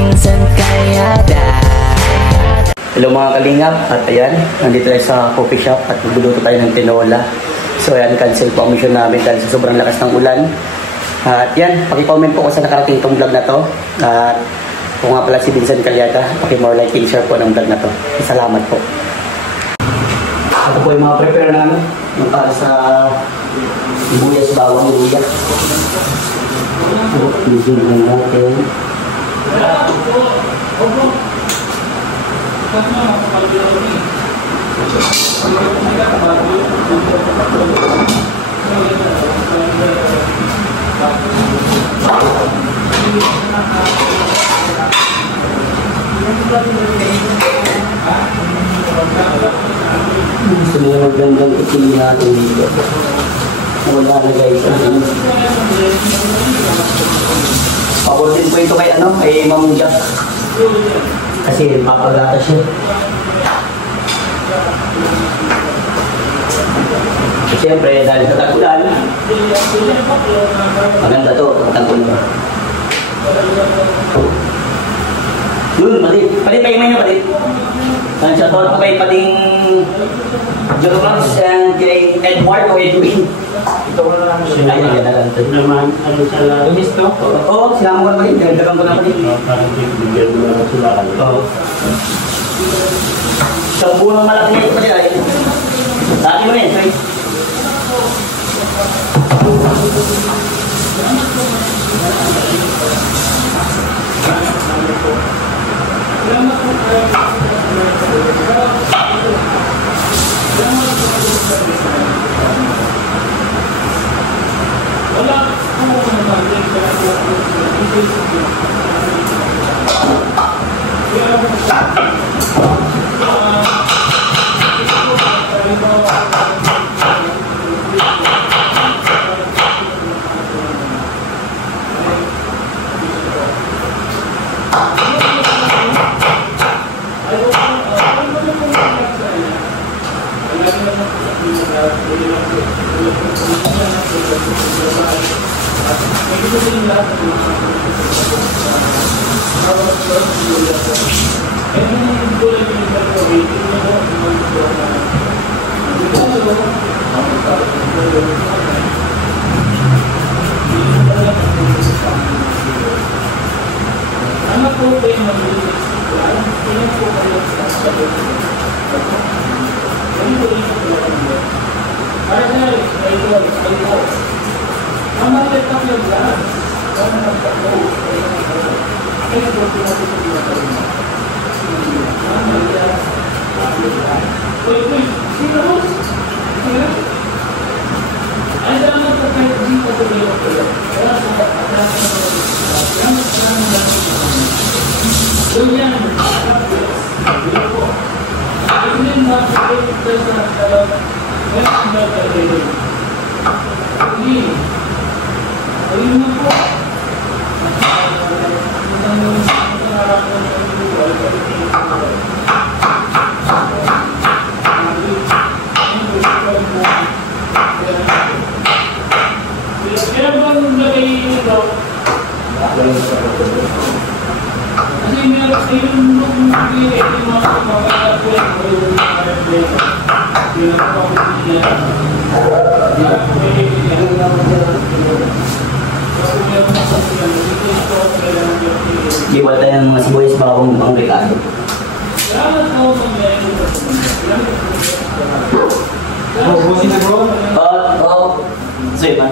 Vincent Calyada. Hello mga kalingap, at ayan, nandito tayo sa coffee shop at magluluto tayo ng tinola. So ayan, cancel po ang mission namin dahil sa sobrang lakas ng ulan. At yan, paki-comment po kung saan nakarating itong vlog na to. At kung nga pala si Vincent Calyada, paki-more like and share po ng vlog na to. Salamat po. Ito po yung mga prepare namin, yung para sa sibuyas, bawang, luya. Medyo lang natin. Gusto nyo magandang itin natin dito. Wala na guys. Pabortin po ito kay Ma'am Jack. Kasi papagata siya. Siyempre, dahil sa tagulan, maganda to, tagulan. Yun, palit pa yung niya, palit. Sa to, kay paling Jonas and kay Edward o Edwin. Ito ko na lang siya. Ay, naganda lang ito. Naman, ano sa lamis to? Oo, sinama ko na palit. Nagdagan ko na palit. Parang bigyan mo na sila. Oo. Isang bunong malaki nito pa nila. Dati mo na yun, guys. Iwan tayo ng mga sibuyas bawang pang rekado. Sige pa.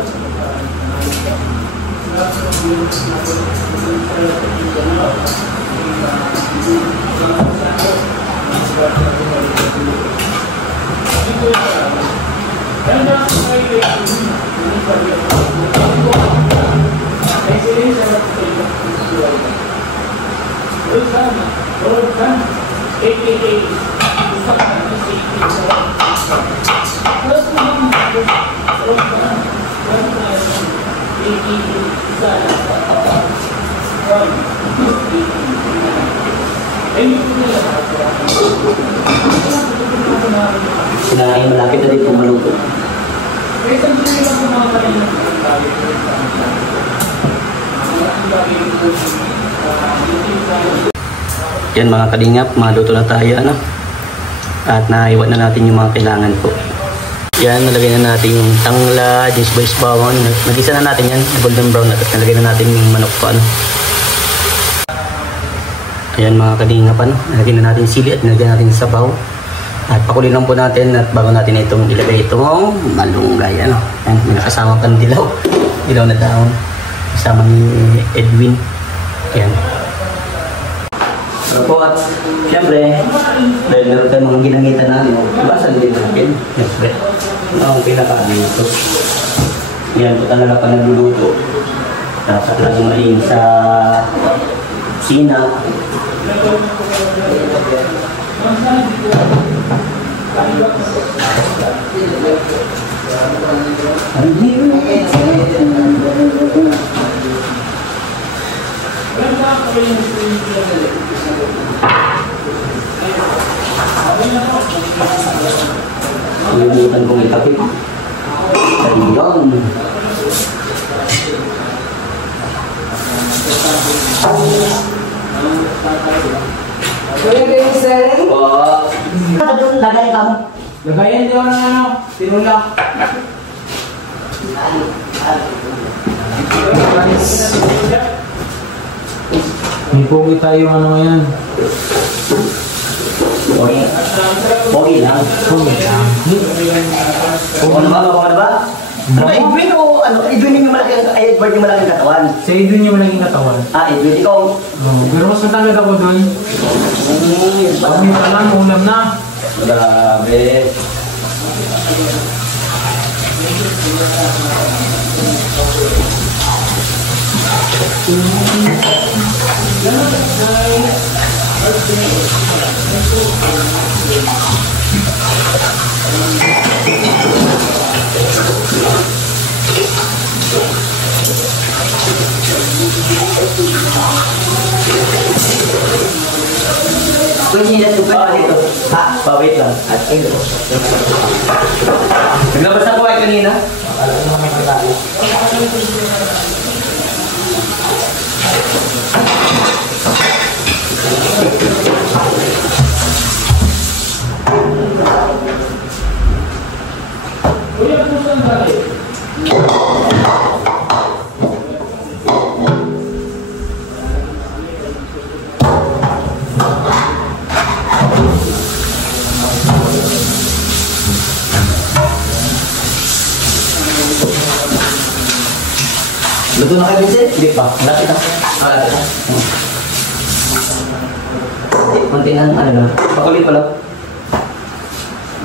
Sinaing malapit na din po maluto. Yan mga kalingap, maluto na tayo ano. At naiwan na natin yung mga kailangan po. Yan, nalagay na natin yung tangla, disboys bawang. Nagisa na natin yan, golden brown. At nalagay na natin yung manok po ano. Ayan mga kalingap ano. Nalagay na natin sili at nalagay natin sabaw. At pakulin lang po natin at bago natin itong ilagay itong malunggay ano. Ayan, may nakasama pang dilaw. Dilaw na daon. Kasama ni Edwin. Ayan. So po at syempre, dahil meron tayong mga ginangitan na ano, iwasan din natin. Syempre, ang pinakaano ito. Yan po talaga pa nagluluto. Dapat lang malin sa kusina. Kalimutan kong itapit. Ayun. Kuya Vincent? Po. Lagay ka mo. Lagayan niyo ng ano, tinula. May pogi tayo ano ngayon. Pogi lang. Pogi lang. Ano ba? Ano ba? Ano ba? Edwin o ano? Edwin yung malaki ang Edward yung malaki ang katawan. Sa Edwin yung malaging katawan. Ah, Edwin, ikaw. Pero mas matangad ako doon. Kami pa lang, ulam na. Grabe. Kunyilas ko pa dito. Ha? Pawait lang. At ito. Naglabas na po kayo kanina? Luto na kayo, Vincent? Hindi pa. Malapit na. Malapit na. Konti na, ano na. Pakulit pa lang.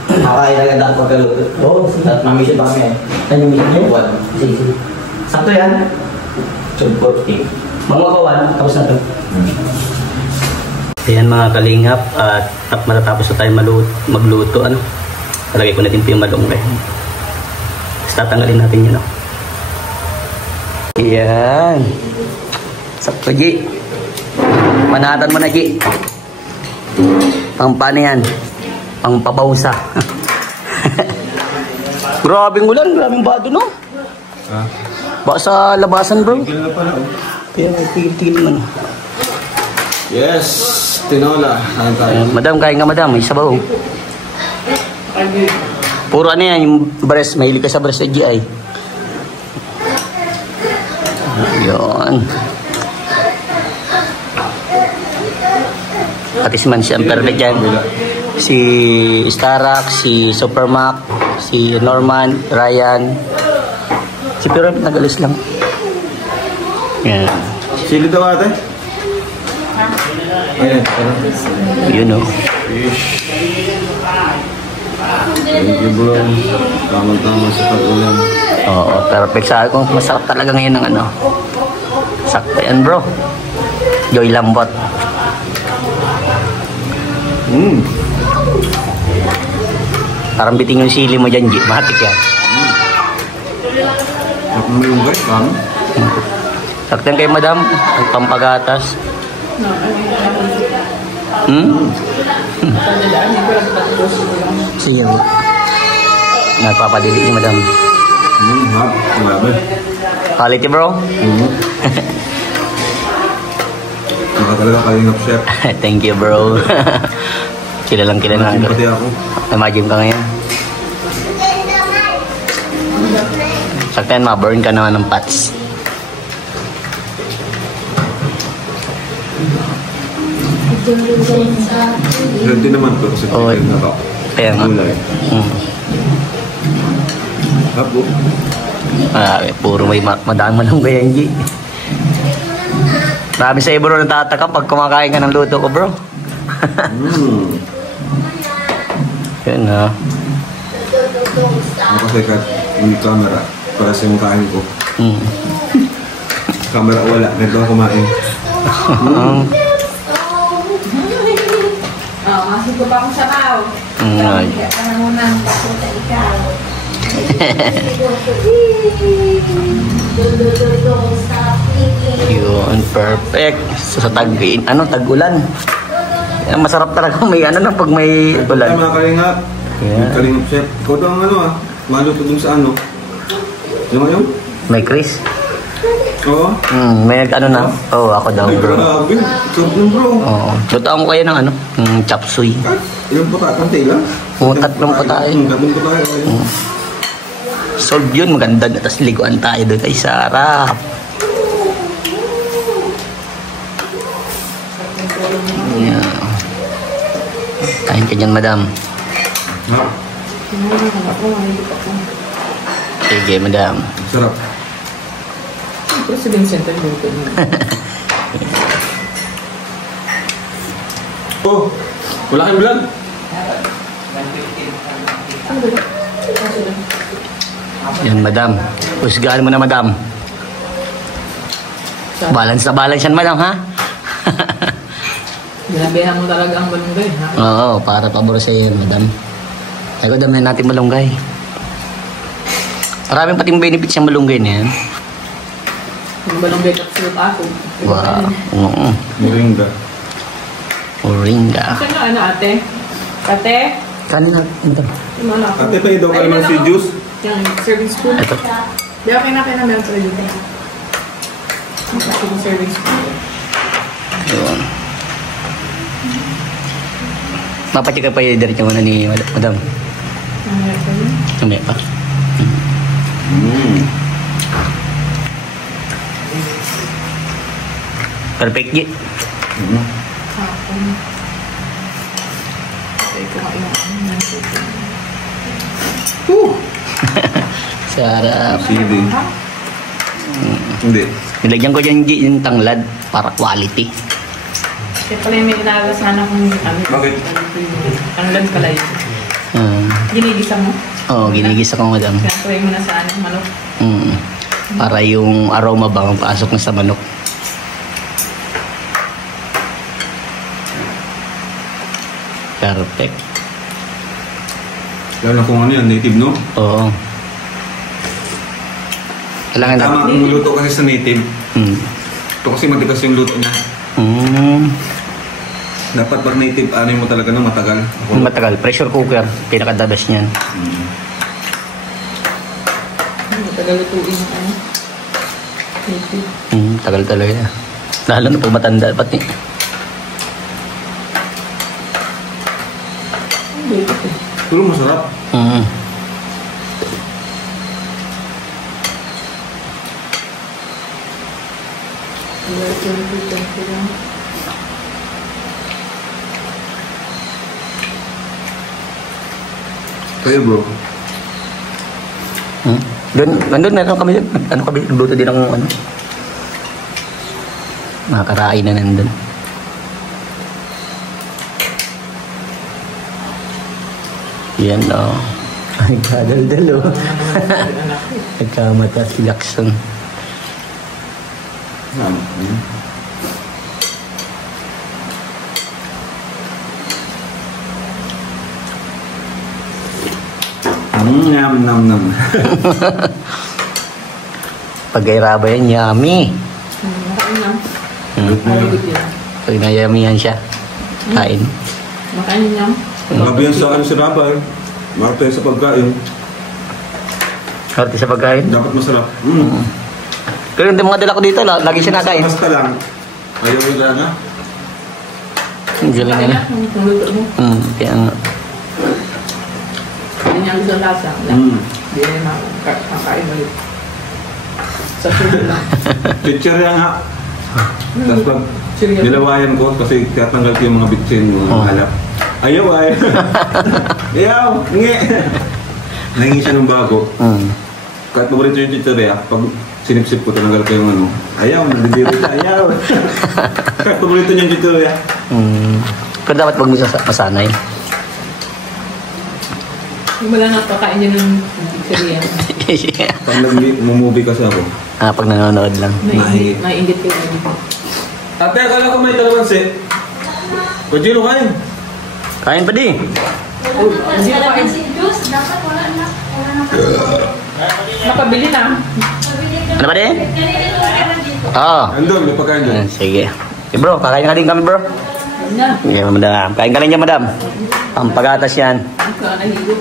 Nakakain agad ako pagkaluto. Oo. At mamisyon pa kami eh. Ano yung mission niyo? One. Sige, sige. Sakto yan. 240. Mga kawan, tapos na ito. Ayan mga kalingap. At matatapos na tayo magluto. Ano? Talagay ko natin po yung malunggay. Tapos tatanggalin natin yun. Ayan. Sakto, G. Manatan mo na, G. Pang paano yan? Pang pabawsa. Grabing ulan, grabing bado, no? Ha? Baka sa labasan, bro. Tigil na pala, oh. Kaya tigil naman. Yes, tinola. Ayan, madam, kain nga, madam. May sabaw. Puro ano yan, yung breast. Mahilig ka sa breast sa GI. Yun. Pati si Mansian perfect yan. Si Starak, si Supermac, si Norman, Ryan. Si Pero nag-alis lang. Yan. Sili daw ate? Ayan, You know. fish. Thank you bro. Tama-tama sa pag-ulam. Oo, perfect sa akin. Masarap talaga ngayon ng ano. Sakto yan, bro. Joy Lambot. Parang biting yung sili mo dyan, G. Matik yan. Ako mo yung guys, paano? Sakto yan kay madam. Ang pampagatas. Siya. Nagpapadili si madam. Hap, grabe. Quality, bro. Baka talaga kalingap chef. Thank you, bro. Kilalang kilala Imagine ka. pati ako. Imagine ka ngayon. Saktan, ma-burn ka naman ng pats. Healthy naman to kasi Oo. chicken na to. Kaya nga. Gulay. Hapo. Puro may madami man lang ganyan, G. Marami sa'yo, bro, natataka pag kumakain ka ng luto ko, bro. Yun, ha. Ako kasi kat, hindi camera. Para sa yung kain ko. Camera wala. Ganito ako kumain. Masih ko pa akong sabaw. Ay. Ano mo nang papunta ikaw. Yun, perfect. So, sa tag-ulan. Yan, masarap talaga may pag may Ay, ulan. mga kalingap. Yeah. Kalingap chef. Ikaw daw ang maluto dun sa ano. Yung ngayon? May Chris. Oo. May na. Ako daw, Ay, bro. grabe. Sarap nun, bro. Oo. Lutaan ko kayo ng chop suey. Ay, ilang puta? Kantay lang? Oo, tatlong putahe. Tatlong putahe. Solve yun, maganda na. Tapos liguan tayo doon. Ay, sarap. Yeah. Kain ka dyan, madam. Ha? Sige, madam. Sarap. Ito si Vincent ang luto niya. Oh, wala kang vlog? Yan, madam. Husgahan mo na, madam. Balance na balance yan, madam, ha? Binabihan mo talaga ang malunggay, ha? Oo, para pabor sa iyo, madam. Ay ko, dami natin malunggay. Maraming pating benefits yung malunggay na yan. Yung malunggay kapsulot ako. Wow. Oo. Moringa. Moringa. Saan na, ano, ate? Ate? Kanin na, madam. Yung mga ako. Ate, pwede daw kayo ng si juice? Yung serving spoon. Ito. Di, okay na, meron ko dito. Yung serving spoon. Yun. Mapacheck pa yung diretso muna ni madam. Mamaya pa yun. Kamaya pa. Perfect, G. Hapon. Okay, kumain ako. Sarap. Sili. Hindi. Nilagyan ko dyan, G, yung tanglad para quality. Kaya pala yung may inalasahan akong Bakit? Ang land pala yun. Ginigisa mo? Oo, ginigisa ko, madam. Kaya try mo na sa manok. Para yung aroma ba ang pasok na sa manok. Perfect. Lalo na kung ano yan, native, no? Oo. Kailangan na. Tama ang luto kasi sa native. Ito kasi matigas yung luto niya. Dapat pag native, ano mo talaga ng matagal. Matagal. Pressure cooker. Pinaka-the best niyan. Matagal lutuin yung ano. Native. Tagal talaga. Lalo na pag matanda. Pati. Pero masarap. Kayo, bro. Doon, nandun, meron kami doon. Ano kami, nagluto din ng ano. Makakarain na nandun. Yan, o. Ay, kadal-dal, o. Nagkamata si Lacson. Nam. Pag-airaba yan, yummy. Makain lang. Good Good yan. Pag na-yummy yan siya, kain. Makain niya. Grabe yan sa ano sa rabal. Marto yan sa pagkain. Sorte sa pagkain. Dapat masarap. Pero hindi mga dala ko dito, lagi siya nakain. Basta lang. Ayaw mo talaga? Ang galing nga na. Ang luto mo. Kaya nga. Hindi niya gusto lasa. Hindi niya makakain ulit. Sa sulit lang. Chichirya nga. Tapos pag nilawayan ko, kasi tatanggal ko yung mga bitsin, mga halap. Ayaw. Ayaw! Nge! Nangingi siya ng bago. Kahit paborito yung chichirya, pag sinipsip ko, tinanggal ko yung ano. Ayaw, nandidiri siya. Ayaw! Kahit paborito niya yung chichirya. Pero dapat wag mo masanay. Wala na pakain niya ng pizzeria. Pag nag-movie kasi ako. Pag nanonood lang. Naiingit kayo dito. Ate, akala ko may kalamansi. O, Gino, kain. Kain pa di. Hindi na kain. Juice, dapat wala na. Wala na. Nakabili na. Ano ba di? Nalilito ka na dito. Oo. Andun, may pagkain doon. Sige. Bro, kakain ka din kami bro. Na. Sige, madam. Kain ka lang dyan, madam. Ang pagatas yan. Ang kanahigop.